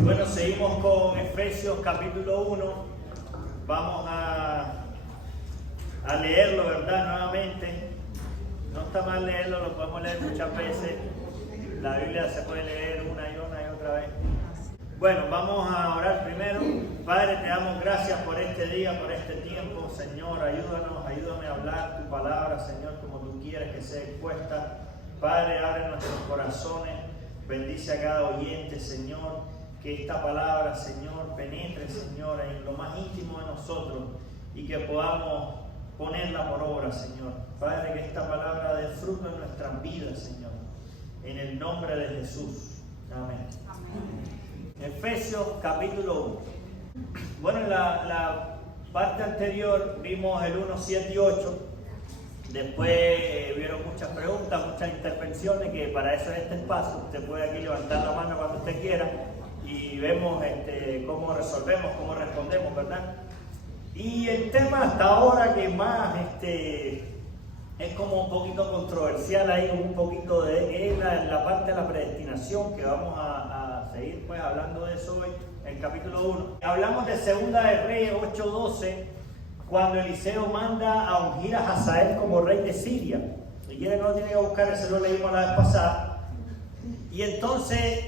Bueno, seguimos con Efesios capítulo 1. Vamos a leerlo, ¿verdad? Nuevamente. No está mal leerlo, lo podemos leer muchas veces. La Biblia se puede leer una y otra vez. Bueno, vamos a orar primero. Padre, te damos gracias por este día, por este tiempo. Señor, ayúdame a hablar tu palabra, Señor, como tú quieres que sea expuesta. Padre, abre nuestros corazones. Bendice a cada oyente, Señor. Que esta palabra, Señor, penetre, Señor, en lo más íntimo de nosotros y que podamos ponerla por obra, Señor. Padre, que esta palabra dé fruto en nuestras vidas, Señor. En el nombre de Jesús. Amén. Amén. Efesios capítulo 1. Bueno, en la parte anterior vimos el 1, 7 y 8. Después vieron muchas preguntas, muchas intervenciones, que para eso es este espacio. Usted puede aquí levantar la mano cuando usted quiera y vemos cómo resolvemos, cómo respondemos, ¿verdad? Y el tema hasta ahora que más es como un poquito controversial, hay un poquito de la parte de la predestinación, que vamos a seguir pues hablando de eso hoy, en capítulo 1. Hablamos de Segunda de Reyes 8:12, cuando Eliseo manda a ungir a Hazael como rey de Siria. Si quieren no lo tienen que buscar, ese lo leímos la vez pasada. Y entonces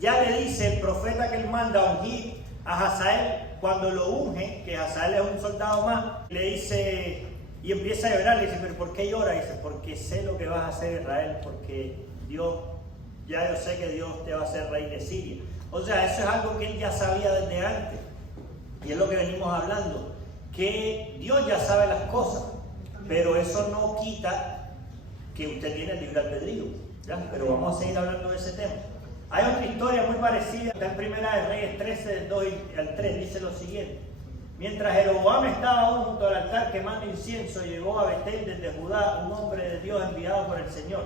ya le dice el profeta que él manda a ungir a Hazael, cuando lo unge, que Hazael es un soldado más, le dice, y empieza a llorar, le dice, pero ¿por qué llora? Y dice, porque sé lo que vas a hacer, Israel, porque Dios, ya yo sé que Dios te va a hacer rey de Siria. O sea, eso es algo que él ya sabía desde antes, y es lo que venimos hablando, que Dios ya sabe las cosas, pero eso no quita que usted tiene el libre albedrío, ¿ya? Pero vamos a seguir hablando de ese tema. Hay otra historia muy parecida, está en Primera de Reyes 13, del 2 al 3, dice lo siguiente. Mientras Jeroboam estaba aún junto al altar quemando incienso, llegó a Betel desde Judá un hombre de Dios enviado por el Señor,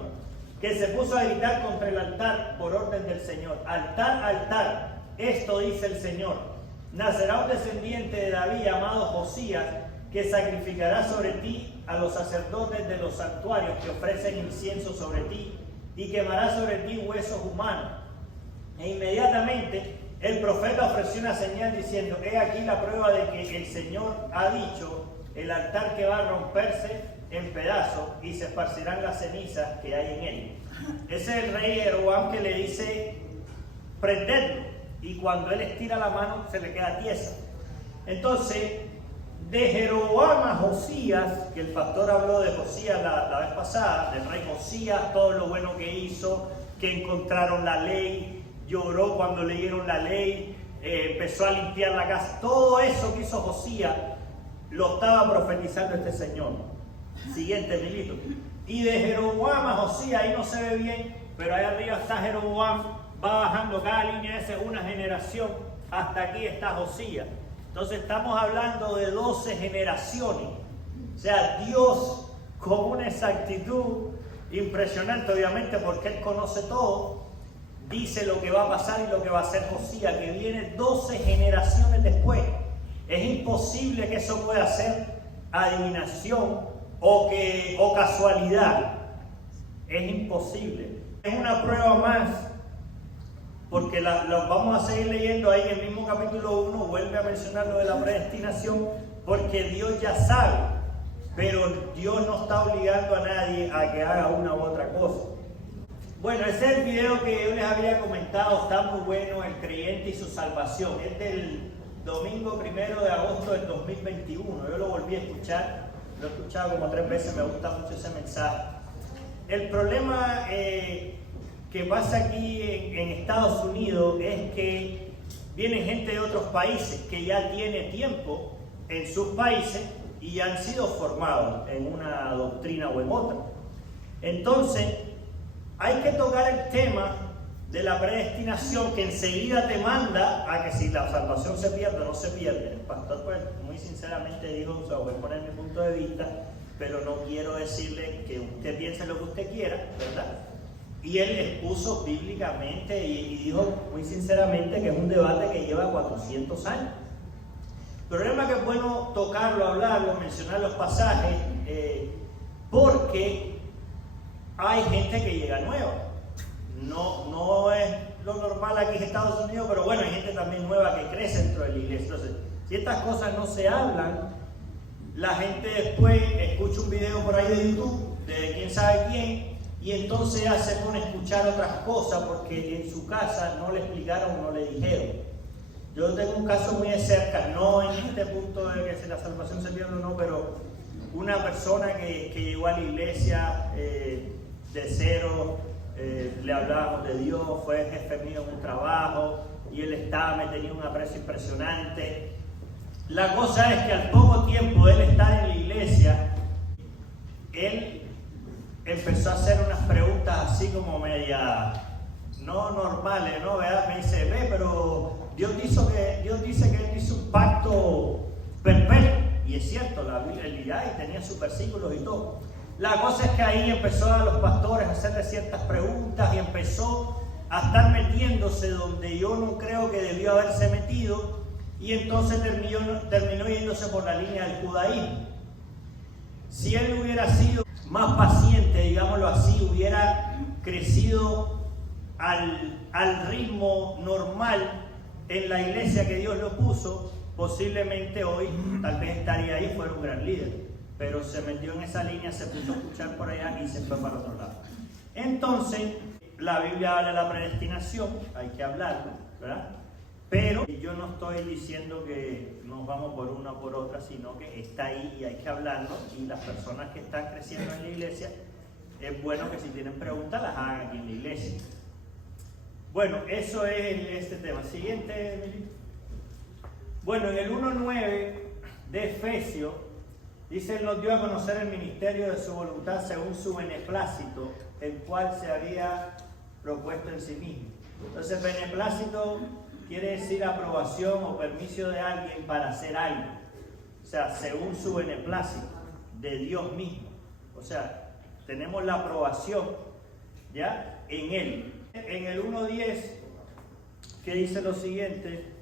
que se puso a gritar contra el altar por orden del Señor. Altar, altar, esto dice el Señor. Nacerá un descendiente de David llamado Josías, que sacrificará sobre ti a los sacerdotes de los santuarios que ofrecen incienso sobre ti, y quemará sobre ti huesos humanos. E inmediatamente el profeta ofreció una señal diciendo, he aquí la prueba de que el Señor ha dicho, el altar que va a romperse en pedazos y se esparcirán las cenizas que hay en él. Ese es el rey Jeroboam que le dice, prendedlo, y cuando él estira la mano se le queda tiesa. Entonces, de Jeroboam a Josías, que el pastor habló de Josías la vez pasada, del rey Josías, todo lo bueno que hizo, que encontraron la ley, lloró cuando leyeron la ley, empezó a limpiar la casa, todo eso que hizo Josías lo estaba profetizando este señor. Siguiente, Milito. Y de Jeroboam a Josías, ahí no se ve bien, pero ahí arriba está Jeroboam, va bajando cada línea, esa es una generación, hasta aquí está Josías. Entonces estamos hablando de 12 generaciones. O sea, Dios con una exactitud impresionante, obviamente porque Él conoce todo, dice lo que va a pasar y lo que va a hacer Josías, que viene 12 generaciones después. Es imposible que eso pueda ser adivinación o casualidad. Es imposible. Es una prueba más, porque lo vamos a seguir leyendo ahí en el mismo capítulo 1, vuelve a mencionar lo de la predestinación, porque Dios ya sabe, pero Dios no está obligando a nadie a que haga una u otra cosa. Bueno, ese es el video que yo les había comentado, está muy bueno, el creyente y su salvación. Es del domingo 1 de agosto del 2021. Yo lo volví a escuchar, lo he escuchado como 3 veces, me gusta mucho ese mensaje. El problema que pasa aquí en Estados Unidos es que viene gente de otros países que ya tiene tiempo en sus países y ya han sido formados en una doctrina o en otra. Entonces, hay que tocar el tema de la predestinación, que enseguida te manda a que si la salvación se pierde o no se pierde. El pastor pues muy sinceramente dijo, o sea, voy a poner mi punto de vista, pero no quiero decirle que usted piense lo que usted quiera, ¿verdad? Y él expuso bíblicamente y dijo muy sinceramente que es un debate que lleva 400 años. El problema es que es bueno tocarlo, hablarlo, mencionar los pasajes, porque hay gente que llega nueva. No es lo normal aquí en Estados Unidos, pero bueno, hay gente también nueva que crece dentro de la iglesia. Entonces, si estas cosas no se hablan, la gente después escucha un video por ahí de YouTube, de quién sabe quién, y entonces ya se pone a escuchar otras cosas porque en su casa no le explicaron o no le dijeron. Yo tengo un caso muy de cerca, no en este punto de que si la salvación se pierde o no, pero una persona que llegó a la iglesia de cero, le hablábamos de Dios, fue jefe mío en un trabajo y él me tenía un aprecio impresionante. La cosa es que al poco tiempo de él estar en la iglesia, él empezó a hacer unas preguntas así como media no normales, ¿no? ¿Verdad? Me dice, pero Dios dice que él hizo un pacto perfecto. Y es cierto, la Biblia y tenía sus versículos y todo. La cosa es que ahí empezó a los pastores a hacerle ciertas preguntas y empezó a estar metiéndose donde yo no creo que debió haberse metido, y entonces terminó yéndose por la línea del judaísmo. Si él hubiera sido más paciente, digámoslo así, hubiera crecido al ritmo normal en la iglesia que Dios lo puso, posiblemente hoy tal vez estaría ahí, fuera un gran líder, pero se metió en esa línea, se puso a escuchar por allá y se fue para otro lado. Entonces, la Biblia habla de la predestinación, hay que hablarlo, ¿verdad? Pero yo no estoy diciendo que nos vamos por una o por otra, sino que está ahí y hay que hablarlo, y las personas que están creciendo en la iglesia, es bueno que si tienen preguntas las hagan aquí en la iglesia. Bueno, eso es este tema. Siguiente, Emily. Bueno, en el 1.9 de Efesios, dice, Él nos dio a conocer el ministerio de su voluntad según su beneplácito, el cual se había propuesto en sí mismo. Entonces, beneplácito quiere decir aprobación o permiso de alguien para hacer algo. O sea, según su beneplácito, de Dios mismo. O sea, tenemos la aprobación, ¿ya? En Él. En el 1.10, que dice lo siguiente,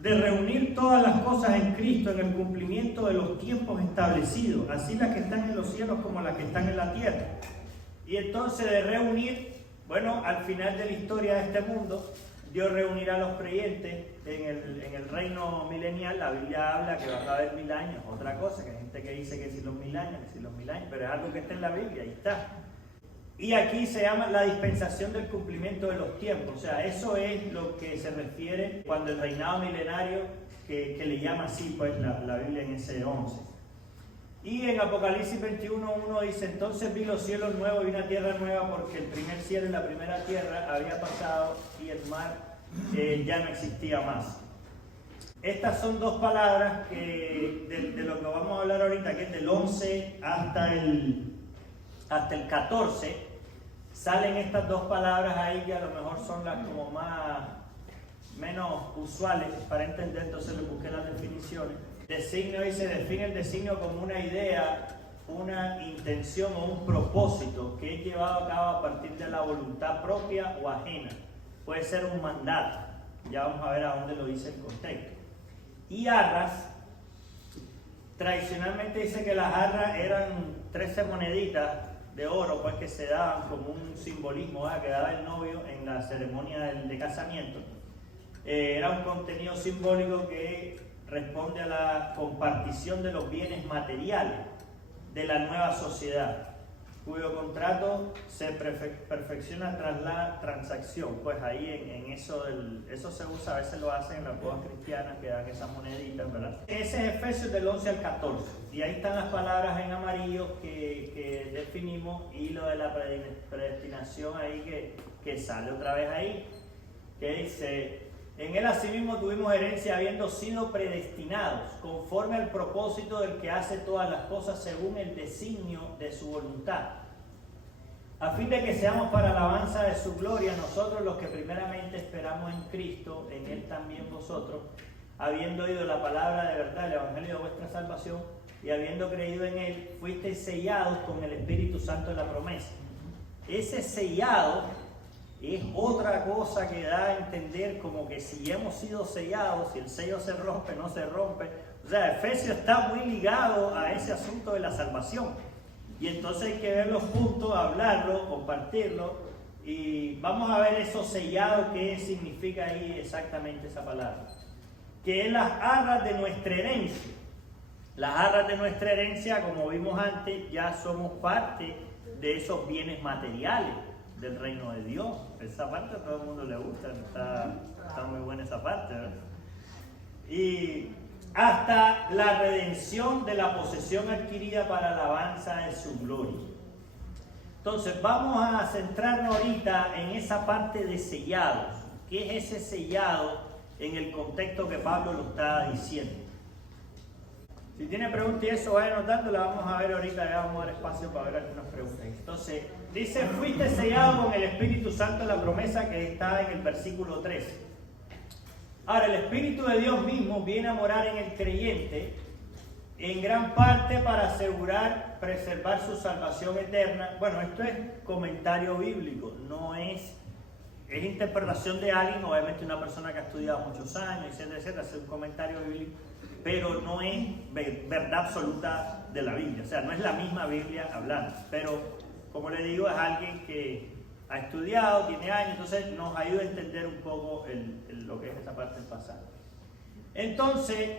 de reunir todas las cosas en Cristo en el cumplimiento de los tiempos establecidos, así las que están en los cielos como las que están en la tierra. Y entonces de reunir, bueno, al final de la historia de este mundo, Dios reunirá a los creyentes en el reino milenial. La Biblia habla que va a haber 1000 años, otra cosa, que hay gente que dice que si los 1000 años, pero es algo que está en la Biblia, ahí está. Y aquí se llama la dispensación del cumplimiento de los tiempos. O sea, eso es lo que se refiere cuando el reinado milenario, que le llama así pues la Biblia en ese 11. Y en Apocalipsis 21.1 dice, entonces vi los cielos nuevos y una tierra nueva, porque el primer cielo y la primera tierra había pasado y el mar ya no existía más. Estas son dos palabras que de lo que vamos a hablar ahorita, que es del 11 hasta el 14, salen estas dos palabras ahí que a lo mejor son las como menos usuales para entender, entonces le busqué las definiciones. Designio dice, define el designio como una idea, una intención o un propósito que es llevado a cabo a partir de la voluntad propia o ajena. Puede ser un mandato, ya vamos a ver a dónde lo dice el contexto. Y arras, tradicionalmente dice que las arras eran 13 moneditas de oro, pues que se daban como un simbolismo que daba el novio en la ceremonia de casamiento. Era un contenido simbólico que responde a la compartición de los bienes materiales de la nueva sociedad, cuyo contrato se perfecciona tras la transacción. Pues ahí en eso, eso se usa, a veces lo hacen en las bodas cristianas, que dan esas moneditas, ¿verdad? Ese es Efesios del 11 al 14, y ahí están las palabras en amarillo que definimos, y lo de la predestinación ahí que sale otra vez ahí, que dice, en Él asimismo tuvimos herencia, habiendo sido predestinados conforme al propósito del que hace todas las cosas según el designio de su voluntad, a fin de que seamos para alabanza de su gloria, nosotros los que primeramente esperamos en Cristo, en Él también vosotros, habiendo oído la palabra de verdad, el evangelio de vuestra salvación, y habiendo creído en Él, fuisteis sellados con el Espíritu Santo de la promesa. Ese sellado es otra cosa que da a entender como que si hemos sido sellados, si el sello se rompe, no se rompe. O sea, Efesios está muy ligado a ese asunto de la salvación. Y entonces hay que ver los puntos, hablarlo, compartirlo, Y vamos a ver eso sellado, qué significa ahí exactamente esa palabra. Que es las arras de nuestra herencia. Las arras de nuestra herencia, como vimos antes, ya somos parte de esos bienes materiales del reino de Dios. Esa parte a todo el mundo le gusta, está muy buena esa parte, ¿verdad? Y hasta la redención de la posesión adquirida para alabanza de su gloria. Entonces vamos a centrarnos ahorita en esa parte de sellados. ¿Qué es ese sellado en el contexto que Pablo lo está diciendo? Si tiene preguntas y eso, vaya anotándola, vamos a ver ahorita, ya vamos a dar espacio para ver algunas preguntas. Entonces, dice, fuiste sellado con el Espíritu Santo, la promesa que está en el versículo 13. Ahora, el Espíritu de Dios mismo viene a morar en el creyente, en gran parte para asegurar, preservar su salvación eterna. Bueno, esto es comentario bíblico, no es interpretación de alguien, obviamente una persona que ha estudiado muchos años, etcétera, etcétera, es un comentario bíblico, pero no es verdad absoluta de la Biblia, o sea, no es la misma Biblia hablando, pero como le digo, es alguien que ha estudiado, tiene años, entonces nos ayuda a entender un poco lo que es esta parte del pasaje. Entonces,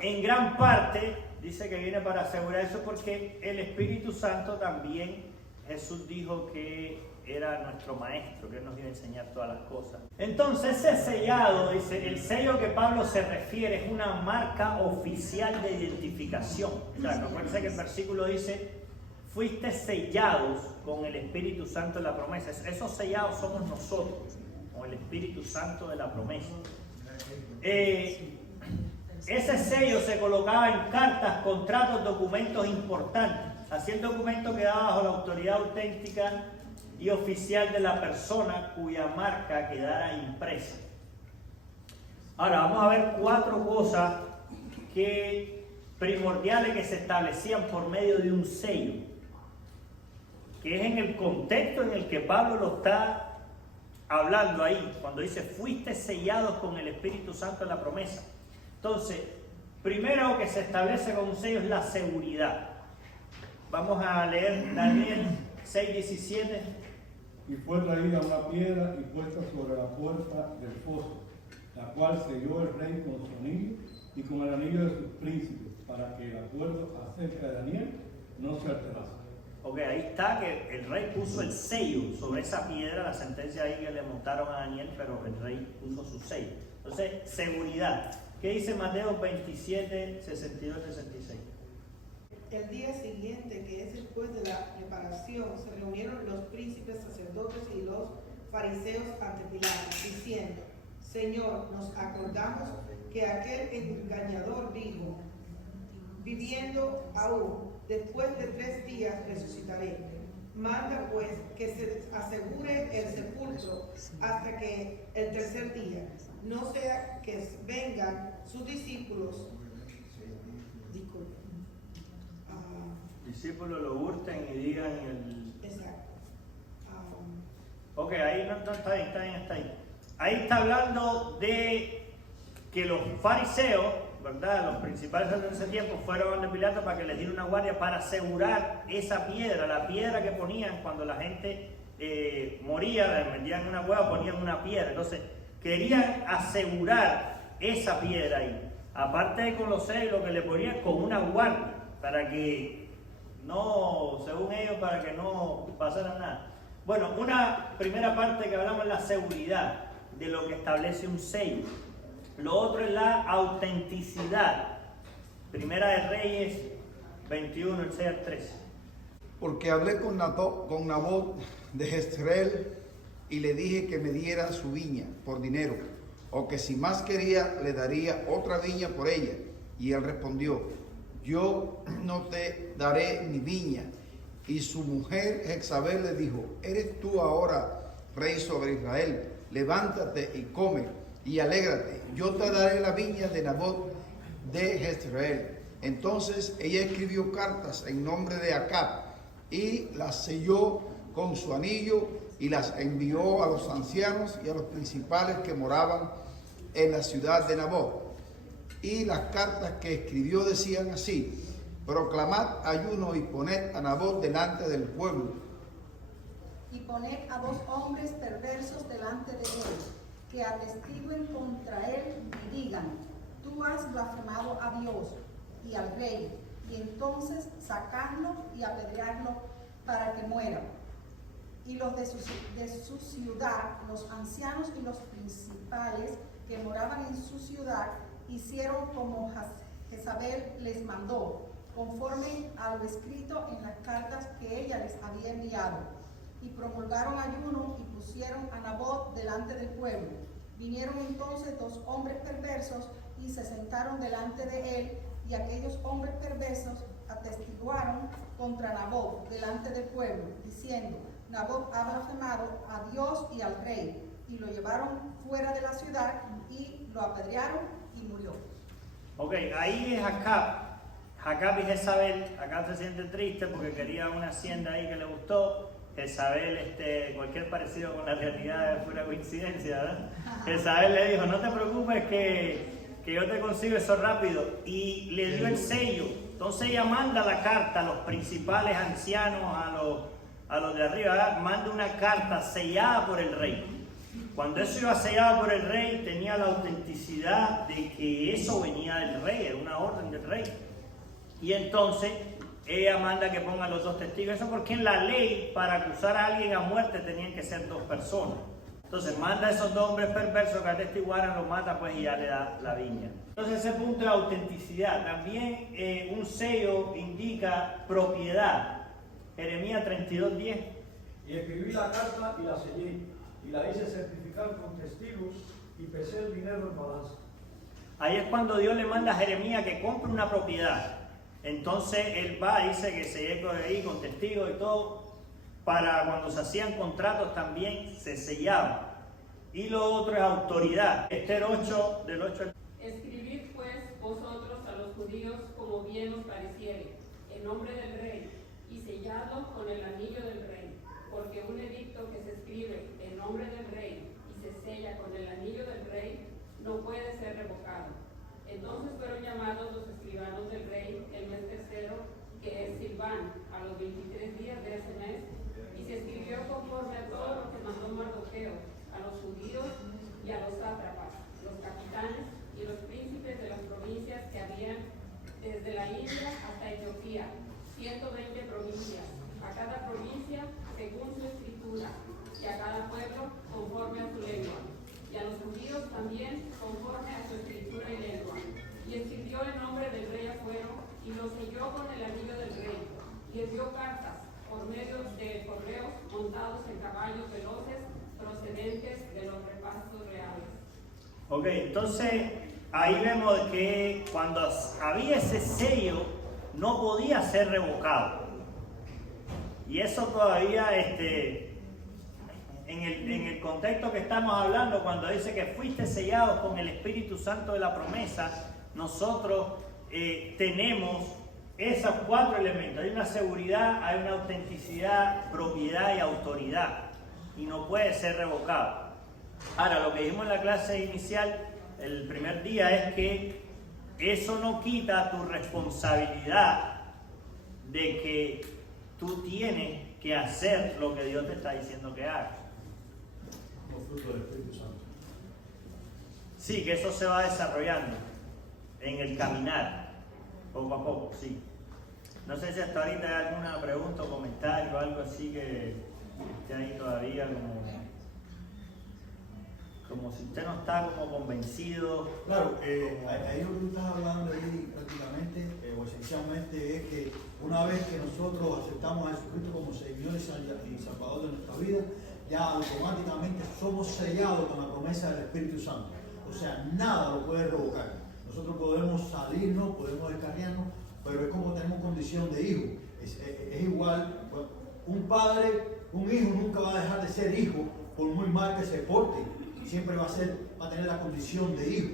en gran parte, dice que viene para asegurar eso porque el Espíritu Santo también, Jesús dijo que era nuestro maestro, que nos iba a enseñar todas las cosas. Entonces ese sellado, dice, el sello que Pablo se refiere es una marca oficial de identificación. O sea, acuérdense que el versículo dice, fuiste sellados con el Espíritu Santo de la promesa. Esos sellados somos nosotros, con el Espíritu Santo de la promesa. Ese sello se colocaba en cartas, contratos, documentos importantes. Así el documento quedaba bajo la autoridad auténtica y oficial de la persona cuya marca quedara impresa. Ahora vamos a ver 4 cosas primordiales que se establecían por medio de un sello, que es en el contexto en el que Pablo lo está hablando ahí, cuando dice fuiste sellados con el Espíritu Santo de la promesa. Entonces, primero que se establece con un sello es la seguridad. Vamos a leer Daniel 6:17. Y fue traída una piedra y puesta sobre la puerta del foso, la cual selló el rey con su anillo y con el anillo de sus príncipes, para que el acuerdo acerca de Daniel no se alterase. Ok, ahí está que el rey puso el sello sobre esa piedra, la sentencia ahí que le montaron a Daniel, pero el rey puso su sello. Entonces, seguridad. ¿Qué dice Mateo 27, 62, 66? El día siguiente, que es después de la preparación, se reunieron los príncipes, sacerdotes y los fariseos ante Pilato, diciendo, Señor, nos acordamos que aquel engañador dijo, viviendo aún, después de 3 días resucitaré. Manda pues que se asegure el sepulcro hasta que el 3er día, no sea que vengan sus discípulos, discípulos lo hurten y digan Exacto. Ok, ahí no está bien, está ahí. Ahí está hablando de que los fariseos, ¿verdad? Los principales de ese tiempo fueron donde Pilato para que les diera una guardia para asegurar esa piedra, la piedra que ponían cuando la gente moría, les metían en una cueva, ponían una piedra. Entonces, querían asegurar esa piedra ahí. Aparte de con los sellos, lo que le ponían con una guardia, para que no, según ellos, para que no pasara nada. Bueno, una primera parte que hablamos es la seguridad de lo que establece un sello. Lo otro es la autenticidad. Primera de Reyes 21, el 6 al 13. Porque hablé con Nabot de Jezreel y le dije que me diera su viña por dinero, o que si más quería le daría otra viña por ella. Y él respondió, yo no te daré mi viña. Y su mujer Jezabel le dijo, ¿eres tú ahora rey sobre Israel? Levántate y come y alégrate. Yo te daré la viña de Nabot de Jezreel. Entonces ella escribió cartas en nombre de Acab y las selló con su anillo y las envió a los ancianos y a los principales que moraban en la ciudad de Nabot. Y las cartas que escribió decían así, proclamad ayuno y poned a Nabot delante del pueblo y poned a 2 hombres perversos delante de él, que atestiguen contra él y digan, tú has blasfemado a Dios y al rey, y entonces sacadlo y apedreadlo para que muera. Y los de su ciudad, los ancianos y los principales que moraban en su ciudad, hicieron como Jezabel les mandó, conforme a lo escrito en las cartas que ella les había enviado. Y promulgaron ayuno y pusieron a Nabot delante del pueblo. Vinieron entonces 2 hombres perversos y se sentaron delante de él, y aquellos hombres perversos atestiguaron contra Nabot delante del pueblo, diciendo, Nabot ha blasfemado a Dios y al rey, y lo llevaron fuera de la ciudad y lo apedrearon y murió. Ok, ahí es Acab. Acab y Jezabel. Acab se siente triste porque quería una hacienda ahí que le gustó. Jezabel, cualquier parecido con la realidad es pura coincidencia, ¿verdad? Jezabel le dijo, no te preocupes que yo te consigo eso rápido. Y le dio el sello. Entonces ella manda la carta a los principales ancianos, a los de arriba, ¿verdad? Manda una carta sellada por el rey. Cuando eso iba sellado por el rey, tenía la autenticidad de que eso venía del rey, era una orden del rey. Y entonces ella manda que pongan los 2 testigos. Eso porque en la ley, para acusar a alguien a muerte, tenían que ser 2 personas. Entonces manda a esos 2 hombres perversos que atestiguaran, los mata, pues, y ya le da la viña. Entonces ese punto de autenticidad. También un sello indica propiedad. Jeremías 32:10. Y escribí la carta y la sellé, y la hice certificar con testigos, y pesé el dinero en balanza. Ahí es cuando Dios le manda a Jeremías que compre una propiedad. Entonces él va, dice que sellé ahí con testigos y todo, para cuando se hacían contratos también se sellaba. Y lo otro es autoridad. Esther 8, del 8 al... Escribid pues vosotros a los judíos como bien os pareciere, en nombre del rey, y selladlo con el anillo del rey, porque un edicto que se escribe en nombre del rey y se sella con el anillo del rey no puede ser revocado. Entonces fueron llamados los escribanos del rey el mes tercero, que es Silván, a los 23 días de ese mes, y se escribió conforme a todo lo que mandó Mardoqueo, a los judíos y a los sátrapas, los capitanes y los príncipes de las provincias que habían desde la India hasta Etiopía, 120 provincias, a cada provincia según su escritura, y a cada pueblo conforme a su lengua, y a los judíos también conforme a su escritura y lengua. Y escribió el nombre del rey Asuero, y lo selló con el anillo del rey, y envió cartas por medio de correos montados en caballos veloces procedentes de los repastos reales. Ok, entonces ahí vemos que cuando había ese sello no podía ser revocado. Y eso todavía, en el contexto que estamos hablando, cuando dice que fuiste sellados con el Espíritu Santo de la promesa, nosotros tenemos esos 4 elementos. Hay una seguridad, hay una autenticidad, propiedad y autoridad. Y no puede ser revocado. Ahora, lo que dijimos en la clase inicial, el primer día, es que eso no quita tu responsabilidad de que tú tienes que hacer lo que Dios te está diciendo que hagas. Como fruto del Espíritu Santo. Sí, que eso se va desarrollando en el caminar, poco a poco, sí. No sé si hasta ahorita hay alguna pregunta o comentario o algo así que esté ahí todavía como si usted no está como convencido. Claro, ahí lo que tú estás hablando ahí prácticamente o esencialmente es que una vez que nosotros aceptamos a Jesucristo como Señor y Salvador de nuestra vida, ya automáticamente somos sellados con la promesa del Espíritu Santo. O sea, nada lo puede revocar. Nosotros podemos salirnos, podemos descarriarnos, pero es como tenemos condición de hijo. Es igual, un padre, un hijo nunca va a dejar de ser hijo por muy mal que se porte. Siempre va a tener la condición de hijo.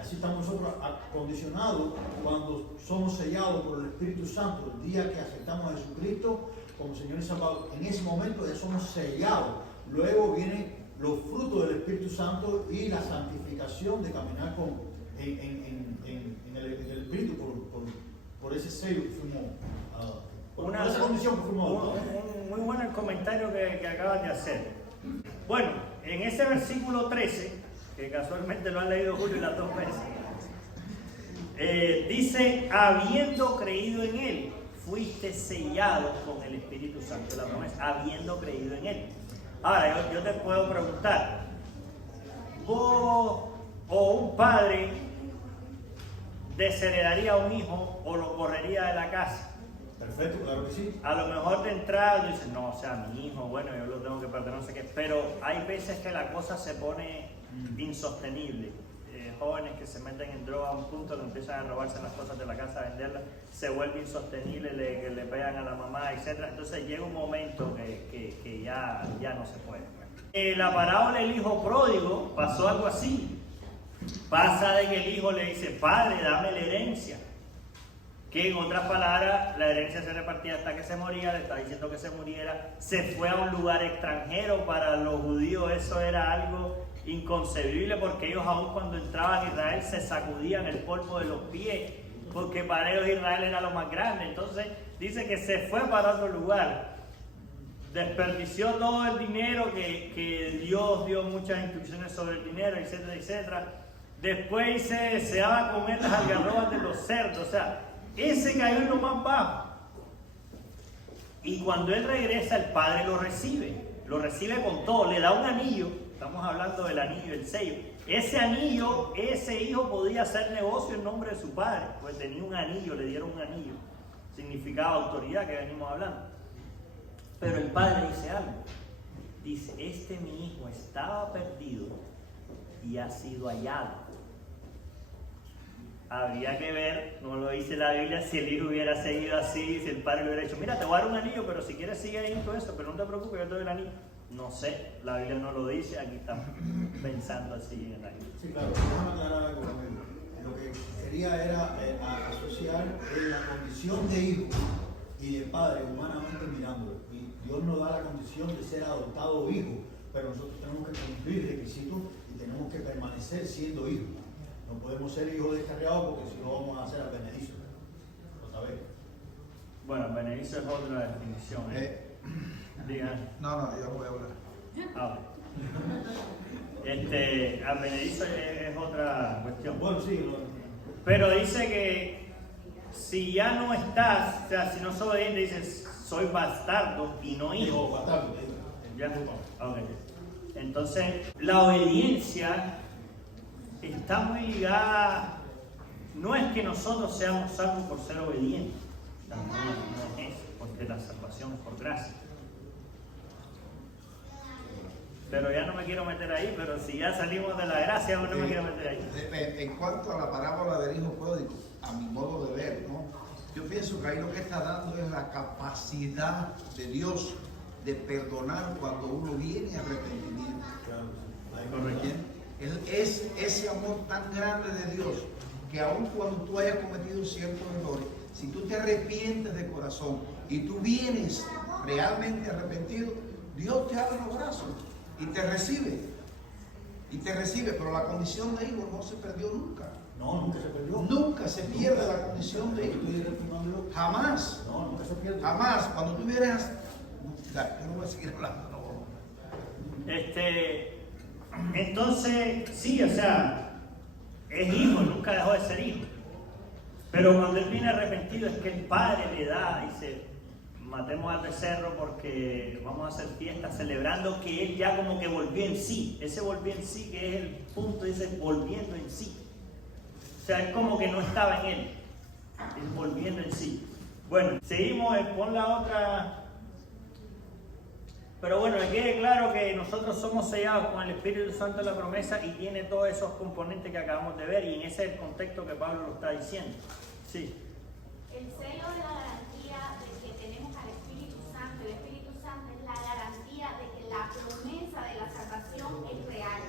Así estamos nosotros acondicionados cuando somos sellados por el Espíritu Santo. El día que aceptamos a Jesucristo como Señor y Salvador, en ese momento ya somos sellados. Luego vienen los frutos del Espíritu Santo y la santificación de caminar en el Espíritu por ese sello que fuimos, por esa condición que fuimos. Un muy bueno el comentario que acabas de hacer. Bueno, en ese versículo 13, que casualmente lo han leído Julio las dos veces, dice, habiendo creído en Él, fuiste sellado con el Espíritu Santo, la promesa, habiendo creído en Él. Ahora, yo te puedo preguntar, ¿vos o un padre desheredaría a un hijo o lo correría de la casa? Perfecto, claro que sí. A lo mejor de entrada dices, no, o sea, mi hijo, bueno, yo lo tengo que perder, no sé qué, pero hay veces que la cosa se pone insostenible. Jóvenes que se meten en droga a un punto que empiezan a robarse las cosas de la casa, a venderlas, se vuelve insostenible, le pegan a la mamá, etc. Entonces llega un momento que ya no se puede. La parábola del hijo pródigo pasó algo así. Pasa de que el hijo le dice, padre, dame la herencia. Que en otras palabras, la herencia se repartía hasta que se moría, le está diciendo que se muriera, se fue a un lugar extranjero. Para los judíos eso era algo inconcebible, porque ellos aún cuando entraban a Israel se sacudían el polvo de los pies, porque para ellos Israel era lo más grande. Entonces dice que se fue para otro lugar, desperdició todo el dinero que Dios dio muchas instrucciones sobre el dinero, etcétera, etcétera. Después se deseaba comer las algarrobas de los cerdos, o sea, ese cayó en lo más bajo. Y cuando él regresa, el padre lo recibe con todo, le da un anillo. Estamos hablando del anillo, el sello. Ese anillo, ese hijo podía hacer negocio en nombre de su padre, pues tenía un anillo, le dieron un anillo. Significaba autoridad, que venimos hablando. Pero el padre dice algo. Dice, mi hijo estaba perdido y ha sido hallado. Habría que ver, no lo dice la Biblia, si el hijo hubiera seguido así, si el padre le hubiera dicho, mira, te voy a dar un anillo, pero si quieres sigue ahí en todo eso, pero no te preocupes, yo te doy el anillo. No sé, la Biblia no lo dice, aquí estamos pensando así en la Biblia. Sí, claro, déjame aclarar algo. Lo que quería era asociar la condición de hijo y de padre humanamente mirándolo. Y Dios nos da la condición de ser adoptado hijo, pero nosotros tenemos que cumplir requisitos y tenemos que permanecer siendo hijos. No podemos ser hijos descarriados porque si no vamos a hacer advenedizo. ¿Lo sabéis? Bueno, advenedizo es otra definición. Digan. No, yo voy a hablar. Advenedizo es otra cuestión. Bueno, sí. Pero dice que si ya no estás, o sea, si no soy obediente, dices, soy bastardo y no hijo. Bastardo. ¿Ya? Okay. Entonces, la obediencia está muy ligada, no es que nosotros seamos salvos por ser obedientes, no es eso, porque la salvación es por gracia. Pero ya no me quiero meter ahí, pero si ya salimos de la gracia, no me quiero meter ahí. En cuanto a la parábola del hijo pródigo, a mi modo de ver, ¿no? Yo pienso que ahí lo que está dando es la capacidad de Dios de perdonar cuando uno viene a arrepentimiento. Correcto. Es ese amor tan grande de Dios que aun cuando tú hayas cometido ciertos errores, si tú te arrepientes de corazón y tú vienes realmente arrepentido, Dios te abre los brazos y te recibe. Pero la condición de hijo no se perdió nunca. No, nunca se perdió. Nunca se pierde la condición de hijo. Jamás. No, nunca se pierde. Jamás. Cuando tú vienes... Yo no voy a seguir hablando. Entonces, sí, o sea, es hijo, nunca dejó de ser hijo. Pero cuando él viene arrepentido es que el padre le da, dice, matemos al becerro porque vamos a hacer fiesta celebrando que él ya como que volvió en sí. Ese volvió en sí que es el punto, dice, volviendo en sí. O sea, es como que no estaba en él, es volviendo en sí. Bueno, seguimos, pon la otra. Pero bueno, que quede claro que nosotros somos sellados con el Espíritu Santo de la promesa y tiene todos esos componentes que acabamos de ver, y en ese es el contexto que Pablo lo está diciendo. Sí. El sello es la garantía de que tenemos al Espíritu Santo. El Espíritu Santo es la garantía de que la promesa de la salvación es real,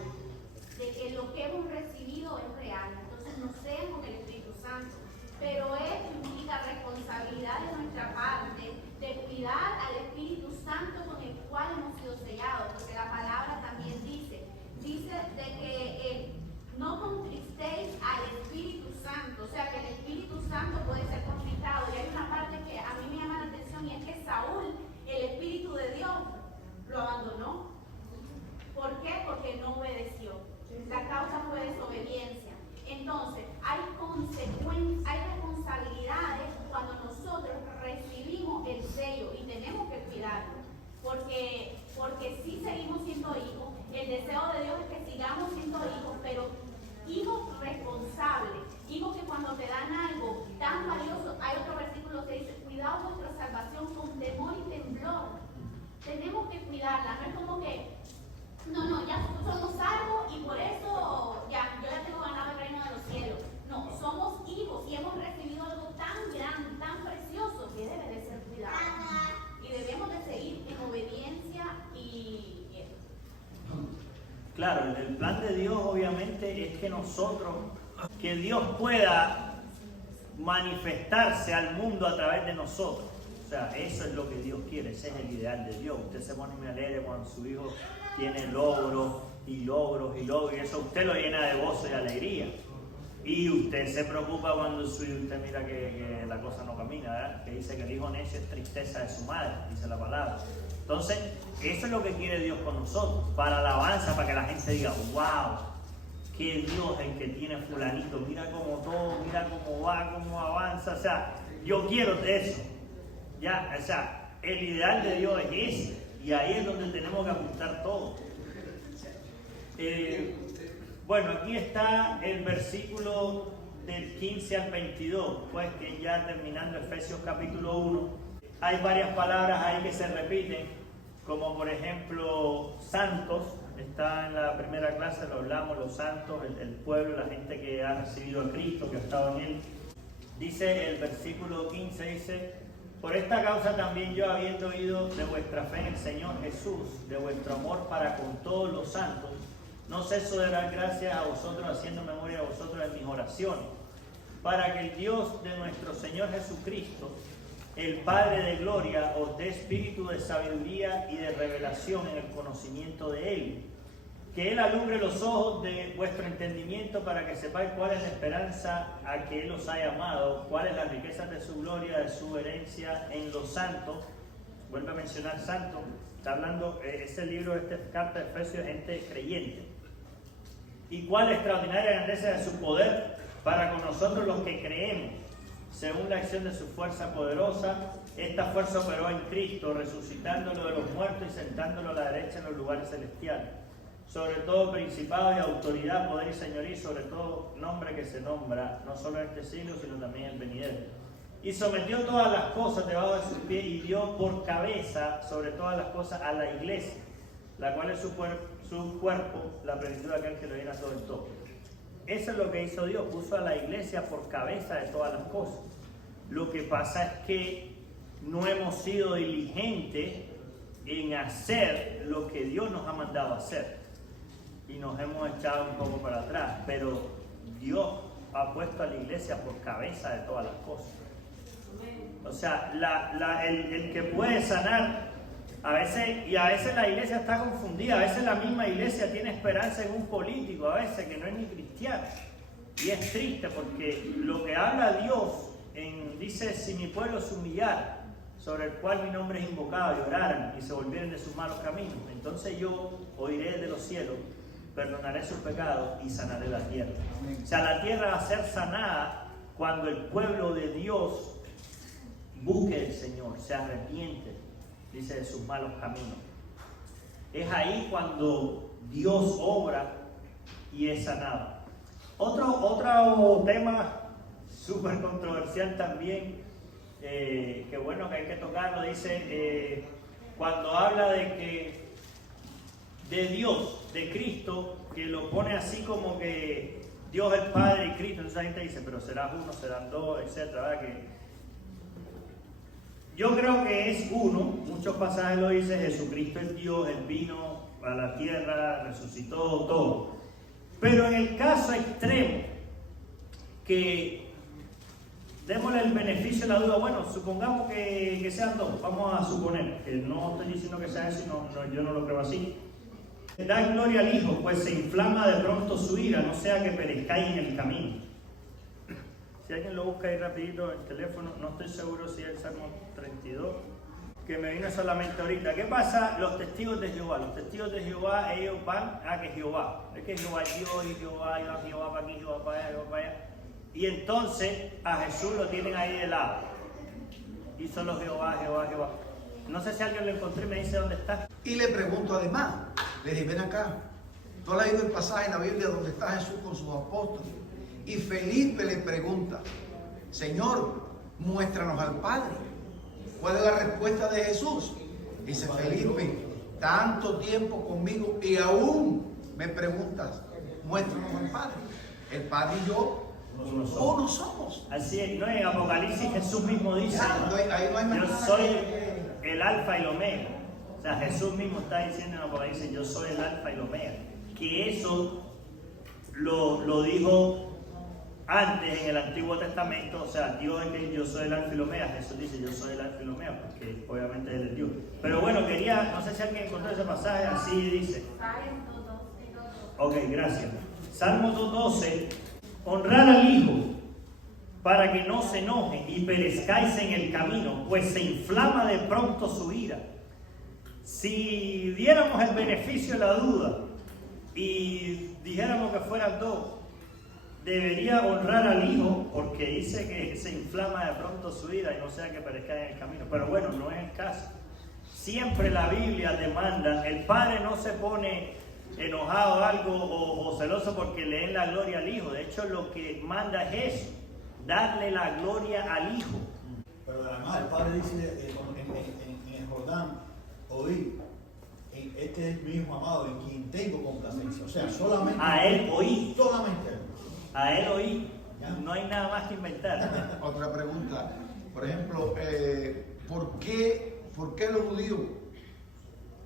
de que lo que hemos recibido es real. Entonces nos sellan con el Espíritu Santo. Pero esto implica responsabilidad de nuestra parte de cuidar al Espíritu Santo con el cual hemos sido sellados, porque la palabra también dice de que no contristéis al Espíritu Santo, o sea que el Espíritu Santo puede ser contristado, y hay una parte descuidarla. No es como que, no, ya somos salvos y por eso yo ya tengo ganado el reino de los cielos. No, somos hijos y hemos recibido algo tan grande, tan precioso, que debe de ser cuidado. Y debemos de seguir en obediencia y eso. Claro, el plan de Dios obviamente es que Dios pueda manifestarse al mundo a través de nosotros. O sea, eso es lo que Dios quiere, ese es el ideal de Dios. Usted se pone muy alegre cuando su hijo tiene logros, y eso usted lo llena de gozo y alegría. Y usted se preocupa cuando usted mira que la cosa no camina, ¿verdad? Que dice que el hijo necio es tristeza de su madre, dice la palabra. Entonces, eso es lo que quiere Dios con nosotros, para alabanza, para que la gente diga, wow, qué Dios el que tiene fulanito, mira cómo todo, mira cómo va, cómo avanza, o sea, yo quiero eso. Ya, o sea, el ideal de Dios es ese, y ahí es donde tenemos que apuntar todo. Bueno, aquí está el versículo del 15 al 22, pues que ya terminando Efesios capítulo 1, hay varias palabras ahí que se repiten, como por ejemplo, santos, está en la primera clase, lo hablamos, los santos, el pueblo, la gente que ha recibido a Cristo, que ha estado en él. Dice el versículo 15, dice, por esta causa también yo, habiendo oído de vuestra fe en el Señor Jesús, de vuestro amor para con todos los santos, no ceso de dar gracias a vosotros, haciendo memoria de vosotros en mis oraciones, para que el Dios de nuestro Señor Jesucristo, el Padre de gloria, os dé espíritu de sabiduría y de revelación en el conocimiento de Él, que Él alumbre los ojos de vuestro entendimiento para que sepáis cuál es la esperanza a que Él os ha llamado, cuáles las riquezas de su gloria, de su herencia en los santos. Vuelve a mencionar santos, está hablando, este libro, esta carta de Efesios, gente creyente. Y cuál la extraordinaria grandeza de su poder para con nosotros los que creemos, según la acción de su fuerza poderosa. Esta fuerza operó en Cristo, resucitándolo de los muertos y sentándolo a la derecha en los lugares celestiales. Sobre todo principado y autoridad, poder y señoría, sobre todo nombre que se nombra, no solo en este siglo, sino también en el venidero. Y sometió todas las cosas debajo de sus pies y dio por cabeza sobre todas las cosas a la iglesia, la cual es su cuerpo, la plenitud de aquel que lo llena todo en todo. Eso es lo que hizo Dios, puso a la iglesia por cabeza de todas las cosas. Lo que pasa es que no hemos sido diligentes en hacer lo que Dios nos ha mandado hacer. Y nos hemos echado un poco para atrás, pero Dios ha puesto a la iglesia por cabeza de todas las cosas. O sea, el que puede sanar, a veces la iglesia está confundida, a veces la misma iglesia tiene esperanza en un político, a veces que no es ni cristiano. Y es triste porque lo que habla Dios, dice, si mi pueblo se humillara, sobre el cual mi nombre es invocado, y oraran y se volvieren de sus malos caminos, entonces yo oiré de los cielos, perdonaré sus pecados y sanaré la tierra. O sea, la tierra va a ser sanada cuando el pueblo de Dios busque al Señor, se arrepiente, dice, de sus malos caminos. Es ahí cuando Dios obra y es sanado. Otro tema súper controversial también, que bueno que hay que tocarlo, dice, cuando habla de Dios, de Cristo, que lo pone así como que Dios es Padre y Cristo. Entonces la gente dice, pero serás uno, serán dos, etcétera, ¿verdad? Yo creo que es uno. Muchos pasajes lo dicen, Jesucristo es Dios, Él vino a la tierra, resucitó, todo. Pero en el caso extremo, que démosle el beneficio de la duda, bueno, supongamos que sean dos, vamos a suponer, que no estoy diciendo que sea eso, yo no lo creo así. Da gloria al Hijo, pues se inflama de pronto su ira, no sea que perezcáis en el camino. Si alguien lo busca ahí rapidito en el teléfono, no estoy seguro si es el Salmo 32, que me vino solamente ahorita. ¿Qué pasa? Los testigos de Jehová. Los testigos de Jehová, ellos van a que Jehová. Es que Jehová es Dios y Jehová, y va Jehová para aquí, Jehová para allá, Jehová para allá. Y entonces a Jesús lo tienen ahí de lado. Y solo Jehová, Jehová, Jehová. No sé si alguien lo encontró y me dice dónde está. Y le pregunto además, le dije, ven acá, tú has leído el pasaje en la Biblia donde está Jesús con sus apóstoles. Y Felipe le pregunta, Señor, muéstranos al Padre. ¿Cuál es la respuesta de Jesús? Dice Felipe, tanto tiempo conmigo y aún me preguntas, muéstranos al Padre. El Padre y yo uno somos. Así es, ¿no? En Apocalipsis Jesús mismo dice, Ahí no hay más yo nada soy que- el alfa y el omega. O sea, Jesús mismo está diciendo en Apocalipsis, yo soy el alfa y el omega. Que eso lo dijo antes en el Antiguo Testamento. O sea, Dios es que yo soy el alfa y el omega. Jesús dice, yo soy el alfa y el omega, porque obviamente Él es Dios. Pero bueno, no sé si alguien encontró ese pasaje, así dice. Ok, gracias. Salmo 2:12, honrar al Hijo para que no se enoje y perezcáis en el camino, pues se inflama de pronto su ira. Si diéramos el beneficio de la duda y dijéramos que fueran dos, debería honrar al Hijo porque dice que se inflama de pronto su ira y no sea que perezca en el camino. Pero bueno, no es el caso. Siempre la Biblia demanda, el Padre no se pone enojado algo o celoso porque le den la gloria al Hijo. De hecho, lo que manda es eso, darle la gloria al Hijo. Pero además el Padre dice en el Jordán, oí, este es mi Hijo amado en quien tengo complacencia. O sea, solamente A Él oí. Solamente Él. A Él oí. No hay nada más que inventar. Otra pregunta, por ejemplo, ¿por qué los judíos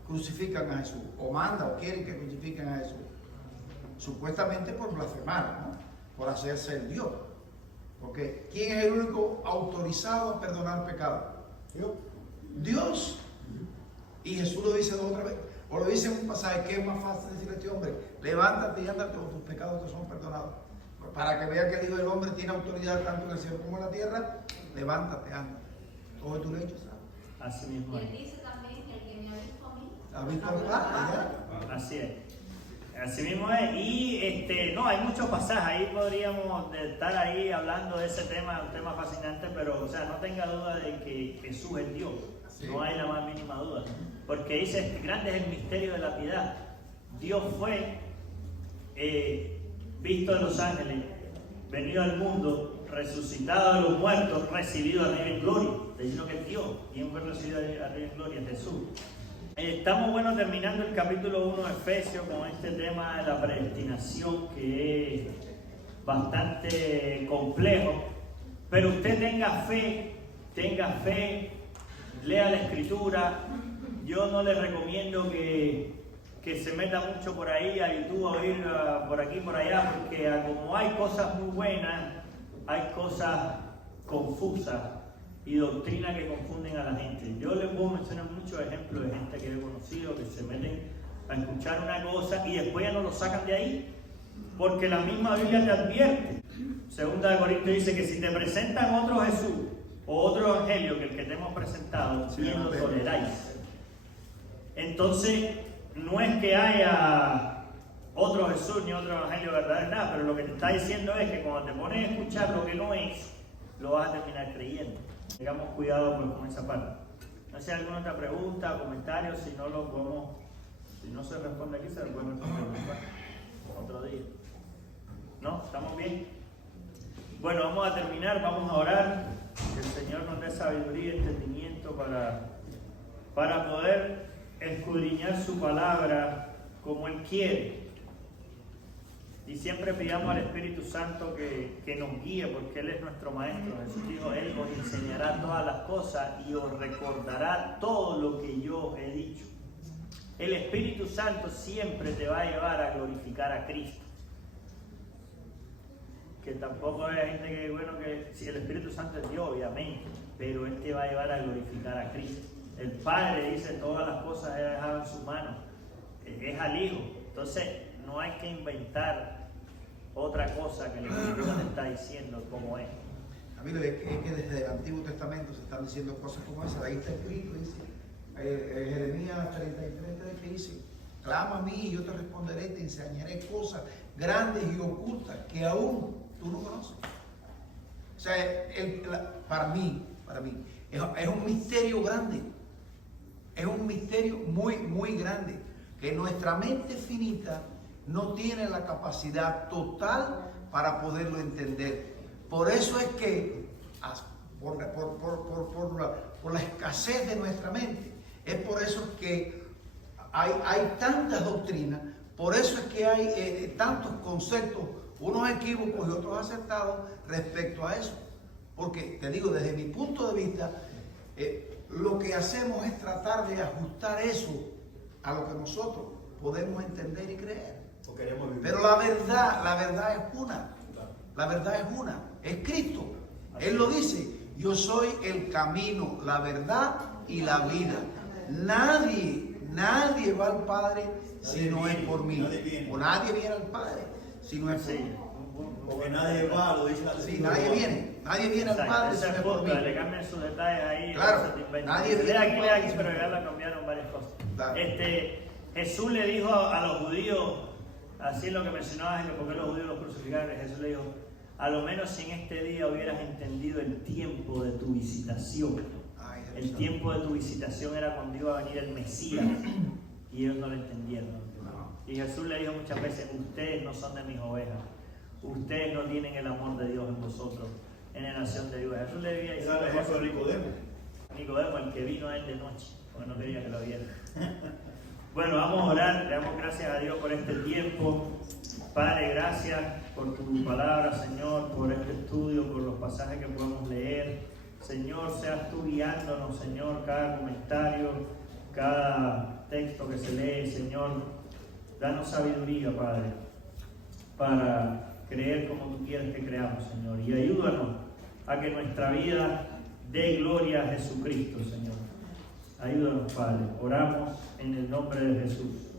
crucifican a Jesús? O mandan o quieren que crucifiquen a Jesús. Supuestamente por blasfemar, ¿no? Por hacerse el Dios. Porque ¿quién es el único autorizado a perdonar pecado? Dios. Y Jesús lo dice dos otra vez. O lo dice en un pasaje que es más fácil decirle a este hombre, levántate y ándate, o tus pecados te son perdonados. Para que vea que el Hijo del Hombre tiene autoridad tanto en el cielo como en la tierra, levántate, anda. Todo tu lecho, ¿sabes? Así mismo es. Dice también el que me ha visto a mí. ¿Has visto al Padre? Así es. Así mismo es. Y no, hay muchos pasajes. Ahí podríamos estar ahí hablando de ese tema, un tema fascinante, pero o sea, no tenga duda de que Jesús es Dios. Sí. No hay la más mínima duda. Porque dice, grande es el misterio de la piedad. Dios fue visto de los ángeles, venido al mundo, resucitado de los muertos, recibido arriba en gloria. Diciendo que es Dios. ¿Quién fue recibido arriba en gloria? Jesús. Estamos terminando el capítulo 1 de Efesios con este tema de la predestinación, que es bastante complejo. Pero usted tenga fe, lea la Escritura. Yo no le recomiendo que se meta mucho por ahí a YouTube, a oír por aquí, por allá, porque como hay cosas muy buenas, hay cosas confusas y doctrinas que confunden a la gente. Yo les puedo mencionar muchos ejemplos de gente que he conocido que se meten a escuchar una cosa y después ya no lo sacan de ahí, porque la misma Biblia te advierte. Segunda de Corintios dice que si te presentan otro Jesús o otro evangelio que el que te hemos presentado, bien lo toleráis. Entonces, no es que haya otro Jesús ni otro evangelio verdadero, nada, pero lo que te está diciendo es que cuando te pones a escuchar lo que no es, lo vas a terminar creyendo. Tengamos cuidado con esa parte. No sé si hay alguna otra pregunta o comentario, si no se responde aquí, se lo podemos responder otro día. ¿No? ¿Estamos bien? Bueno, vamos a terminar, vamos a orar. Que el Señor nos dé sabiduría y entendimiento para poder escudriñar su palabra como Él quiere. Y siempre pidamos al Espíritu Santo que nos guíe, porque Él es nuestro Maestro. Jesús dijo, Él os enseñará todas las cosas y os recordará todo lo que yo he dicho. El Espíritu Santo siempre te va a llevar a glorificar a Cristo. Que tampoco hay gente que si el Espíritu Santo es Dios, obviamente, pero Él te va a llevar a glorificar a Cristo. El Padre dice, todas las cosas he dejado en sus manos. Es al Hijo. Entonces, no hay que inventar otra cosa que el Espíritu te está diciendo como es. Amigo, es que desde el Antiguo Testamento se están diciendo cosas como esa. Ahí está escrito, dice Jeremías 33, que dice, clama a mí y yo te responderé, te enseñaré cosas grandes y ocultas que aún tú no conoces. O sea, para mí, es un misterio grande. Es un misterio muy, muy grande, que nuestra mente finita no tiene la capacidad total para poderlo entender. Por eso es que, por la escasez de nuestra mente, es por eso que hay tantas doctrinas, por eso es que hay tantos conceptos, unos equívocos y otros acertados respecto a eso. Porque, te digo, desde mi punto de vista, lo que hacemos es tratar de ajustar eso a lo que nosotros podemos entender y creer. O queremos vivir. Pero la verdad es una. La verdad es una. Es Cristo. Él lo dice. Yo soy el camino, la verdad y la vida. Nadie va al Padre si no es por mí. O nadie viene al Padre si no es por mí. Porque nadie va, lo dice la Sí, nadie viene al Padre si no es por mí. Le cambian sus detalles ahí. Claro, nadie viene al Lea aquí, Padre. pero ya la cambiaron varias cosas. Claro. Jesús le dijo a los judíos, así es lo que mencionaba Ángel, porque los judíos los crucificaron, Jesús le dijo, a lo menos si en este día hubieras entendido el tiempo de tu visitación. El tiempo de tu visitación era cuando iba a venir el Mesías y ellos no lo entendieron. Y Jesús le dijo muchas veces, ustedes no son de mis ovejas, ustedes no tienen el amor de Dios en vosotros, en la nación de Dios. Jesús le decía Era el ejemplo de Nicodemo, el que vino a él de noche, porque no quería que lo viera. Bueno, vamos a orar, le damos gracias a Dios por este tiempo. Padre, gracias por tu palabra, Señor, por este estudio, por los pasajes que podemos leer. Señor, seas tú guiándonos, Señor, cada comentario, cada texto que se lee, Señor. Danos sabiduría, Padre, para creer como tú quieres que creamos, Señor. Y ayúdanos a que nuestra vida dé gloria a Jesucristo, Señor. Ayúdanos, Padre. Oramos en el nombre de Jesús.